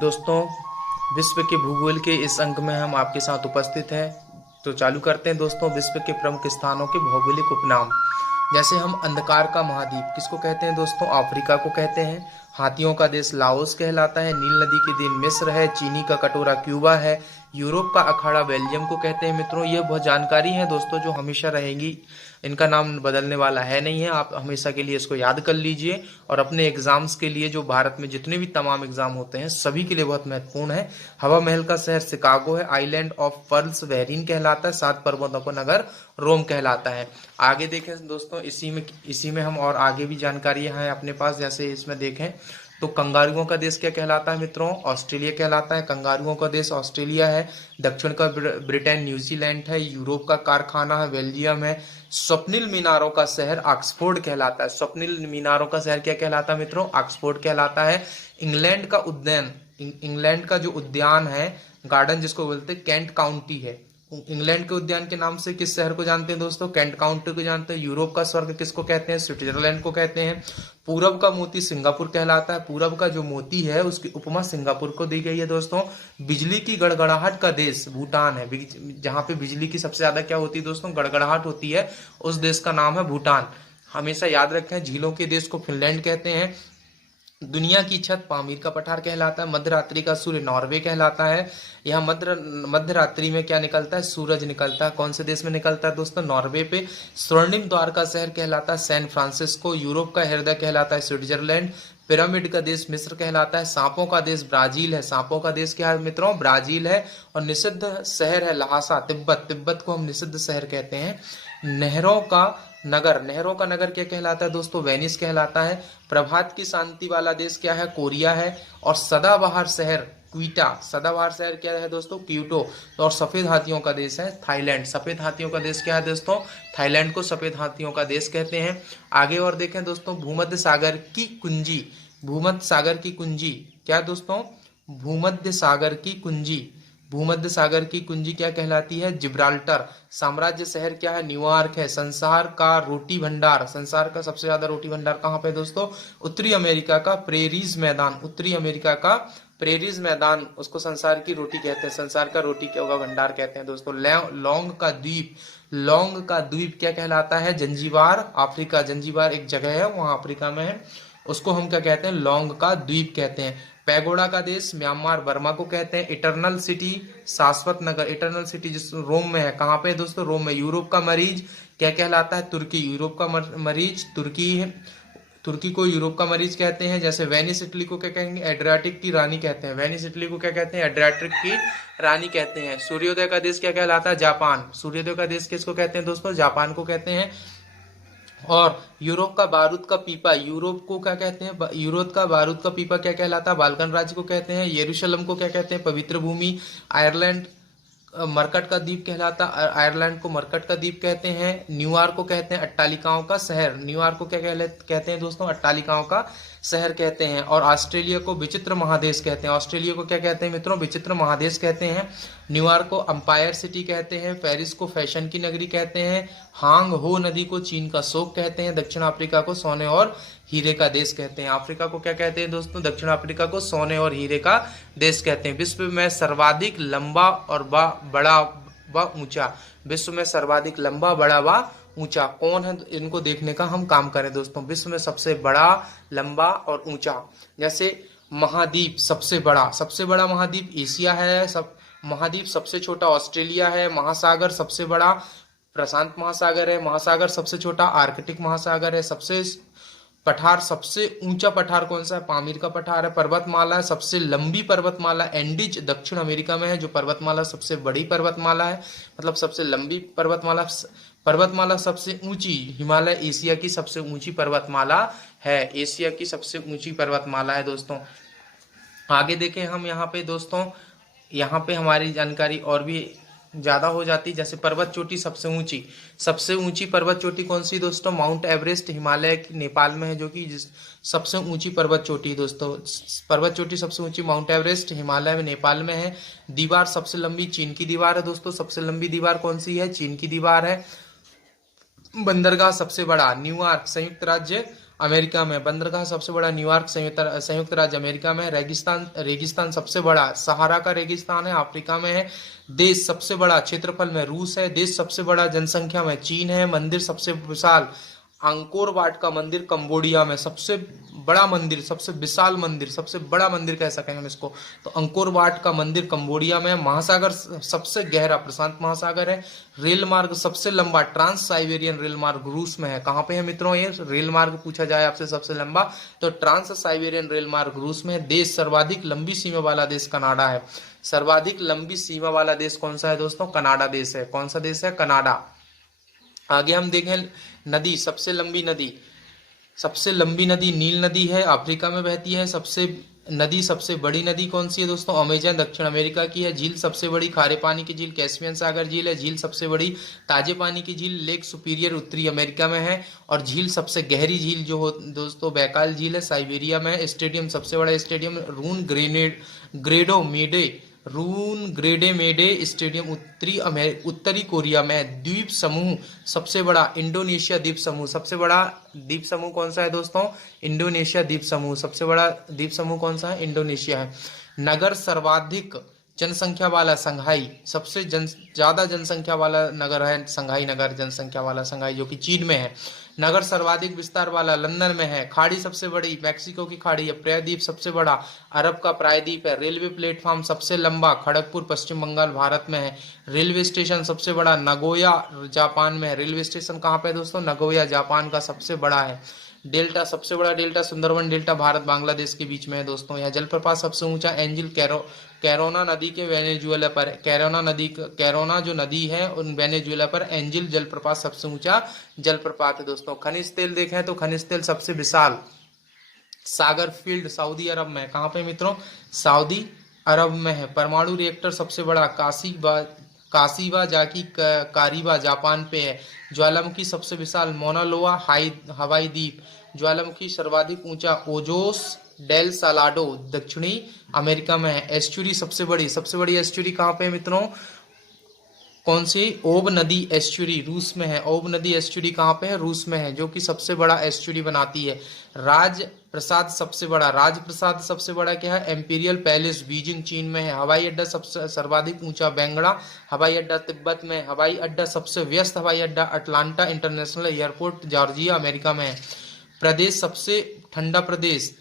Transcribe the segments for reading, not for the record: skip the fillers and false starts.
दोस्तों, विश्व के भूगोल के इस अंक में हम आपके साथ उपस्थित हैं। तो चालू करते हैं दोस्तों। विश्व के प्रमुख स्थानों के भौगोलिक उपनाम। जैसे हम अंधकार का महाद्वीप किसको कहते हैं दोस्तों? अफ्रीका को कहते हैं। हाथियों का देश लाओस कहलाता है। नील नदी की देन मिस्र है। चीनी का कटोरा क्यूबा है। यूरोप का अखाड़ा बेल्जियम को कहते हैं। मित्रों, ये बहुत जानकारी है दोस्तों जो हमेशा रहेगी। इनका नाम बदलने वाला है नहीं है। आप हमेशा के लिए इसको याद कर लीजिए और अपने एग्जाम्स के लिए, जो भारत में जितने भी तमाम एग्जाम होते हैं सभी के लिए बहुत महत्वपूर्ण है। हवा महल का शहर शिकागो है। आइलैंड ऑफ पर्ल्स वेरिन कहलाता है। 7 पर्वतों का नगर रोम कहलाता है। आगे देखें दोस्तों, इसी में हम और आगे भी जानकारियां हैं अपने पास। जैसे इसमें देखें तो कंगारुओं का देश क्या कहलाता है मित्रों? ऑस्ट्रेलिया कहलाता है। कंगारुओं का देश ऑस्ट्रेलिया है। दक्षिण का ब्रिटेन न्यूजीलैंड है। यूरोप का कारखाना है बेल्जियम है। स्वप्निल मीनारों का शहर ऑक्सफोर्ड कहलाता है। स्वप्निल मीनारों का शहर क्या कहलाता है मित्रों? ऑक्सफोर्ड कहलाता है। इंग्लैंड का जो उद्यान है, गार्डन जिसको बोलते हैं, कैंट काउंटी है। इंग्लैंड के उद्यान के नाम से किस शहर को जानते हैं दोस्तों? कैंट काउंटी को जानते हैं। यूरोप का स्वर्ग किसको कहते हैं? स्विट्जरलैंड को कहते हैं। पूरब का मोती सिंगापुर कहलाता है। पूरब का जो मोती है उसकी उपमा सिंगापुर को दी गई है दोस्तों। बिजली की गड़गड़ाहट का देश भूटान है। जहां पे बिजली की सबसे ज्यादा क्या होती है दोस्तों? गड़गड़ाहट होती है। उस देश का नाम है भूटान। हमेशा याद रखें, झीलों के देश को फिनलैंड कहते हैं। दुनिया की छत पामीर का पठार कहलाता है। मध्य रात्रि का सूर्य नॉर्वे कहलाता है। यह मध्य रात्रि में क्या निकलता है? सूरज निकलता है। कौन से देश में निकलता है दोस्तों? नॉर्वे पे। स्वर्णिम द्वार का शहर कहलाता है सैन फ्रांसिस्को। यूरोप का हृदय कहलाता है स्विट्जरलैंड। पिरामिड का देश मिस्र कहलाता है। सांपों का देश ब्राजील है। सांपों का देश क्या है मित्रों? ब्राजील है। और निषिद्ध शहर है लहासा, तिब्बत। तिब्बत को हम निषिद्ध शहर कहते हैं। नहरों का नगर क्या कहलाता है दोस्तों? वेनिस कहलाता है। प्रभात की शांति वाला देश क्या है? कोरिया है। और सदाबहार शहर क्वीटा। सदाबहार शहर क्या है दोस्तों? क्यूटो। और सफेद हाथियों का देश है थाईलैंड। सफेद हाथियों का देश क्या है दोस्तों? थाईलैंड को सफेद हाथियों का देश कहते हैं। आगे और देखें दोस्तों, भूमध्य सागर की कुंजी। भूमध्य सागर की कुंजी क्या दोस्तों? भूमध्य सागर की कुंजी। भूमध्य सागर की कुंजी क्या कहलाती है? जिब्राल्टर। साम्राज्य शहर क्या है? न्यूयॉर्क है। संसार का रोटी भंडार, संसार का सबसे ज्यादा रोटी भंडार कहाँ पे दोस्तों? उत्तरी अमेरिका का प्रेरीज मैदान। उत्तरी अमेरिका का प्रेरीज मैदान, उसको संसार की रोटी कहते हैं। संसार का रोटी का भंडार कहते हैं दोस्तों। लौंग का द्वीप। लौंग का द्वीप क्या कहलाता है? Zanzibar, Africa. जंजीबार एक जगह है, वहां अफ्रीका में है। उसको हम क्या कहते हैं? लौंग का द्वीप कहते हैं। पैगोडा का देश म्यांमार, बर्मा को कहते हैं। इटरनल सिटी, शाश्वत नगर। इटरनल सिटी जिस रोम में है। कहाँ पे दोस्तों? रोम में। यूरोप का मरीज क्या कहलाता है? तुर्की। यूरोप का मरीज तुर्की है। तुर्की को यूरोप का मरीज कहते हैं। जैसे वेनिस इटली को क्या कहेंगे? एड्रियाटिक की रानी कहते हैं। वेनिस इटली को क्या कहते हैं? एड्रियाटिक की रानी कहते हैं। सूर्योदय का देश क्या कहलाता है? जापान। सूर्योदय का देश किसको कहते हैं दोस्तों? जापान को कहते हैं। और यूरोप का बारूद का पीपा, यूरोप को क्या कहते हैं? यूरोप का बारूद का पीपा क्या कहलाता है? बाल्कन राज्य को कहते हैं। यरूशलेम को क्या कहते हैं? पवित्र भूमि। आयरलैंड मरकट का द्वीप कहलाता है। आयरलैंड को मरकट का द्वीप कहते हैं। न्यूयॉर्क को कहते हैं अट्टालिकाओं का शहर। न्यूयॉर्क को क्या कहते हैं दोस्तों? अट्टालिकाओं का शहर कहते हैं। और ऑस्ट्रेलिया को विचित्र महादेश कहते हैं। ऑस्ट्रेलिया को क्या कहते हैं मित्रों? विचित्र महादेश कहते हैं। न्यूयॉर्क को अंपायर सिटी कहते हैं। पेरिस को फैशन की नगरी कहते हैं। हांग हो नदी को चीन का शोक कहते हैं। दक्षिण अफ्रीका को सोने और हीरे का देश कहते हैं। अफ्रीका को क्या कहते हैं दोस्तों? दक्षिण अफ्रीका को सोने और हीरे का देश कहते हैं। विश्व में सर्वाधिक लंबा और बड़ा व ऊंचा। विश्व में सर्वाधिक लंबा, बड़ा व ऊंचा कौन है? इनको देखने का हम काम करें दोस्तों। विश्व में सबसे बड़ा, लंबा और ऊंचा। जैसे महाद्वीप, सबसे बड़ा महाद्वीप एशिया है। सब महाद्वीप सबसे छोटा ऑस्ट्रेलिया है। महासागर सबसे बड़ा प्रशांत महासागर है। महासागर सबसे छोटा आर्कटिक महासागर है। सबसे ऊंचा पठार कौन सा है? पामीर का पठार है। पर्वतमाला, सबसे लंबी पर्वतमाला एंडीज दक्षिण अमेरिका में है। जो पर्वतमाला सबसे बड़ी पर्वतमाला है, मतलब सबसे लंबी पर्वतमाला सबसे ऊंची हिमालय एशिया की सबसे ऊंची पर्वतमाला है। एशिया की सबसे ऊंची पर्वतमाला है दोस्तों। आगे देखें हम यहाँ पे दोस्तों, यहाँ पे हमारी जानकारी और भी ज्यादा हो जाती। जैसे पर्वत चोटी सबसे ऊंची पर्वत चोटी कौन सी दोस्तों? माउंट एवरेस्ट हिमालय नेपाल में है, जो कि सबसे ऊंची पर्वत चोटी दोस्तों। पर्वत चोटी सबसे ऊंची माउंट एवरेस्ट हिमालय में नेपाल में है। दीवार सबसे लंबी चीन की दीवार है दोस्तों। सबसे लंबी दीवार कौन सी है? चीन की दीवार है। बंदरगाह सबसे बड़ा न्यूयॉर्क, संयुक्त राज्य अमेरिका में। बंदरगाह सबसे बड़ा न्यूयॉर्क संयुक्त राज्य अमेरिका में। रेगिस्तान सबसे बड़ा सहारा का रेगिस्तान है, अफ्रीका में है। देश सबसे बड़ा क्षेत्रफल में रूस है। देश सबसे बड़ा जनसंख्या में चीन है। मंदिर सबसे विशाल अंकोर वाट का मंदिर कंबोडिया में। सबसे बड़ा मंदिर, सबसे विशाल मंदिर, सबसे बड़ा मंदिर कह सकेंगे हम इसको, तो अंकोर वाट का मंदिर कंबोडिया में। महासागर सबसे गहरा प्रशांत महासागर है। रेल मार्ग सबसे लंबा ट्रांस साइबेरियन रेल मार्ग रूस में है। कहाँ पे है मित्रों ये रेल मार्ग पूछा जाए आपसे सबसे लंबा, तो ट्रांस साइबेरियन रेल मार्ग रूस में है। देश सर्वाधिक लंबी सीमा वाला देश कनाडा है। सर्वाधिक लंबी सीमा वाला देश कौन सा है दोस्तों? कनाडा देश है। कौन सा देश है? कनाडा। आगे हम देखें नदी, सबसे लंबी नदी नील नदी है, अफ्रीका में बहती है। सबसे बड़ी नदी कौन सी है दोस्तों? अमेजन, दक्षिण अमेरिका की है। झील सबसे बड़ी खारे पानी की झील कैस्पियन सागर झील है। झील सबसे बड़ी ताजे पानी की झील लेक सुपीरियर उत्तरी अमेरिका में है। और झील सबसे गहरी झील जो हो दोस्तों बैकाल झील है, साइबेरिया में है। स्टेडियम सबसे बड़ा स्टेडियम रून ग्रेडे मेडे स्टेडियम उत्तरी कोरिया में। द्वीप समूह सबसे बड़ा इंडोनेशिया द्वीप समूह। सबसे बड़ा द्वीप समूह कौन सा है दोस्तों? इंडोनेशिया द्वीप समूह। सबसे बड़ा द्वीप समूह कौन सा है? इंडोनेशिया है। नगर सर्वाधिक जनसंख्या वाला संघाई, सबसे ज्यादा जनसंख्या वाला नगर है संघाई नगर, जनसंख्या वाला संघाई जो कि चीन में है। नगर सर्वाधिक विस्तार वाला लंदन में है। खाड़ी सबसे बड़ी मैक्सिको की खाड़ी है। प्रायद्वीप सबसे बड़ा अरब का प्रायद्वीप है। रेलवे प्लेटफॉर्म सबसे लंबा खड़गपुर पश्चिम बंगाल भारत में है। रेलवे स्टेशन सबसे बड़ा नगोया जापान में है। रेलवे स्टेशन कहाँ पे है दोस्तों? नगोया जापान का सबसे बड़ा है। डेल्टा सबसे बड़ा डेल्टा सुंदरवन डेल्टा भारत बांग्लादेश के बीच में है दोस्तों। यह जलप्रपात सबसे ऊंचा एंजिल कैरोना नदी के वेनेजुएला पर। कैरोना जो नदी है उन वेनेजुएला पर एंजिल जलप्रपात सबसे ऊंचा जलप्रपात है दोस्तों। खनिज तेल देखें तो खनिज तेल सबसे विशाल सागर फील्ड सऊदी अरब में। कहाँ पे मित्रों? सऊदी अरब में है। परमाणु रिएक्टर सबसे बड़ा काशीबा जाकी कारीबा जापान पे है। ज्वालामुखी सबसे विशाल मौना लोआ हवाई द्वीप। ज्वालामुखी सर्वाधिक ऊंचा ओजोस डेल सालाडो दक्षिणी अमेरिका में है। एस्चुरी सबसे बड़ी एस्चुरी कहाँ पे है मित्रों? कौन सी? ओब नदी एस्चुरी रूस में है। ओब नदी एस्चुरी कहाँ पे है? रूस में है, जो कि सबसे बड़ा एस्चुरी बनाती है। राजप्रसाद सबसे बड़ा क्या है? एम्पीरियल पैलेस बीजिंग चीन में है। हवाई अड्डा सबसे सर्वाधिक ऊंचा बेंगड़ा हवाई अड्डा तिब्बत में। हवाई अड्डा सबसे व्यस्त हवाई अड्डा Atlanta international airport Georgia America में है। प्रदेश सबसे ठंडा प्रदेश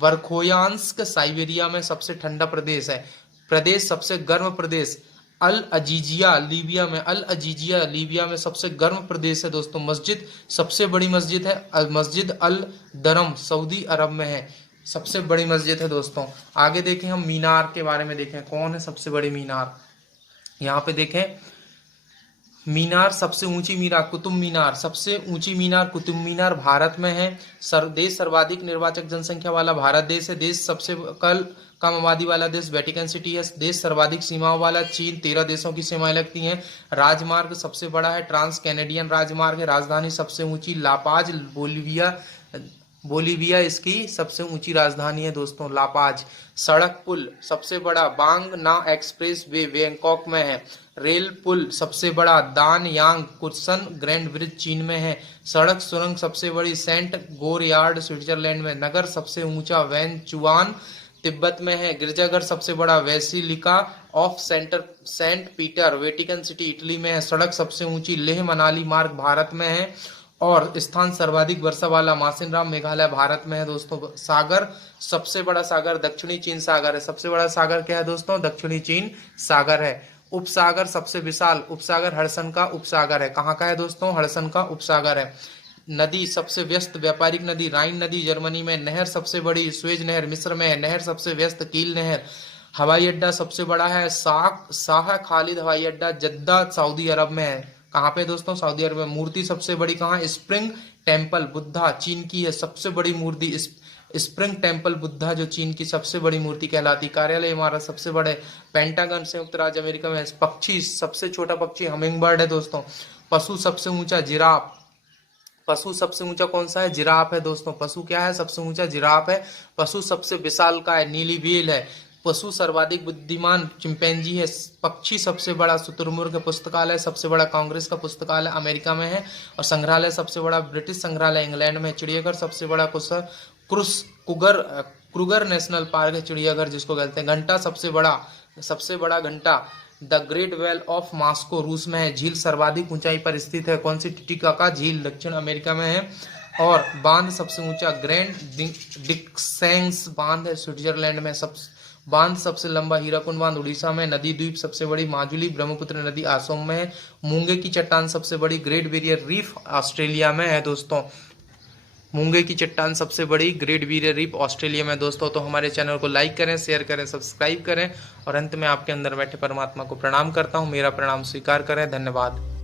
वर्खोयांस्क साइबेरिया में सबसे ठंडा प्रदेश है। प्रदेश सबसे गर्म प्रदेश अल अजीजिया लीबिया में सबसे गर्म प्रदेश है दोस्तों। मस्जिद सबसे बड़ी मस्जिद है मस्जिद अल दरम सऊदी अरब में है। सबसे बड़ी मस्जिद है दोस्तों। आगे देखें हम मीनार के बारे में देखें। कौन है सबसे बड़ी मीनार? यहाँ पे देखें मीनार सबसे ऊंची मीनार कुतुब मीनार। सबसे ऊंची मीनार कुतुब मीनार भारत में है। देश सर्वाधिक निर्वाचक जनसंख्या वाला भारत देश है। देश सबसे कम आबादी वाला देश वेटिकन सिटी है। देश सर्वाधिक सीमाओं वाला चीन। 13 देशों की सीमाएं लगती हैं। राजमार्ग सबसे बड़ा है ट्रांस कैनेडियन राजमार्ग है। राजधानी सबसे ऊंची लापाज बोलीविया इसकी सबसे ऊंची राजधानी है दोस्तों लापाज। सड़क पुल सबसे बड़ा बांग ना एक्सप्रेस वे बैंकॉक में है। रेल पुल सबसे बड़ा दान यांग कुर्सन ग्रैंड ब्रिज चीन में है। सड़क सुरंग सबसे बड़ी सेंट गोरयार्ड स्विट्जरलैंड में। नगर सबसे ऊंचा वैनचुआन तिब्बत में है। गिरजाघर सबसे बड़ा basilica of Saint Peter Vatican City Italy में है। सड़क सबसे ऊंची लेह मनाली मार्ग भारत में है। और स्थान सर्वाधिक वर्षा वाला मासिनराम मेघालय भारत में है दोस्तों। सागर सबसे बड़ा सागर दक्षिणी चीन सागर है। सबसे बड़ा सागर क्या है दोस्तों? दक्षिणी चीन सागर है। उपसागर सबसे विशाल उपसागर हडसन का उपसागर है। कहाँ का है दोस्तों? हडसन का उपसागर है। नदी सबसे व्यस्त व्यापारिक नदी राइन नदी जर्मनी में। नहर सबसे बड़ी स्वेज नहर मिस्र में है। नहर सबसे व्यस्त कील नहर। हवाई अड्डा सबसे बड़ा है शाह खालिद हवाई अड्डा जद्दा सऊदी अरब में है। कहाँ पे दोस्तों? सऊदी अरब में। मूर्ति सबसे बड़ी कहाँ? स्प्रिंग टेम्पल बुद्धा चीन की है सबसे बड़ी मूर्ति। स्प्रिंग टेम्पल बुद्धा जो चीन की सबसे बड़ी मूर्ति कहलाती। कार्यालय इमारत सबसे बड़े पेंटागन संयुक्त राज्य अमेरिका में। पक्षी सबसे छोटा पक्षी हमिंग बर्ड है दोस्तों। पशु सबसे ऊंचा जिराफ। पशु सबसे ऊंचा कौन सा है? जिराफ है दोस्तों। पशु क्या है? सबसे ऊंचा जिराफ है। पशु सबसे विशाल का है नीली व्हेल है। पशु सर्वाधिक बुद्धिमान चिंपैंजी है। पक्षी सबसे बड़ा शुतुरमुर्ग पुस्तकालय सबसे बड़ा कांग्रेस का पुस्तकालय अमेरिका में है। और संग्रहालय सबसे बड़ा ब्रिटिश संग्रहालय इंग्लैंड में। चिड़ियाघर सबसे बड़ा क्रूगर नेशनल पार्क है चिड़ियाघर जिसको कहते हैं। घंटा सबसे बड़ा घंटा the great well of Moscow रूस में है। झील सर्वाधिक ऊंचाई पर स्थित है कौन सी? टिटिकाका झील दक्षिण अमेरिका में है। और बांध सबसे ऊंचा ग्रैंड डिक्सेंस बांध है स्विट्जरलैंड में। बांध सबसे लंबा हीराकुंड बांध उड़ीसा में। नदी द्वीप सबसे बड़ी माजुली ब्रह्मपुत्र नदी असम में है। मूंगे की चट्टान सबसे बड़ी ग्रेट बैरियर रीफ ऑस्ट्रेलिया में है दोस्तों। मूंगे की चट्टान सबसे बड़ी ग्रेट बैरियर रीफ ऑस्ट्रेलिया में दोस्तों। तो हमारे चैनल को लाइक करें, शेयर करें, सब्सक्राइब करें और अंत में आपके अंदर बैठे परमात्मा को प्रणाम करता हूँ। मेरा प्रणाम स्वीकार करें। धन्यवाद।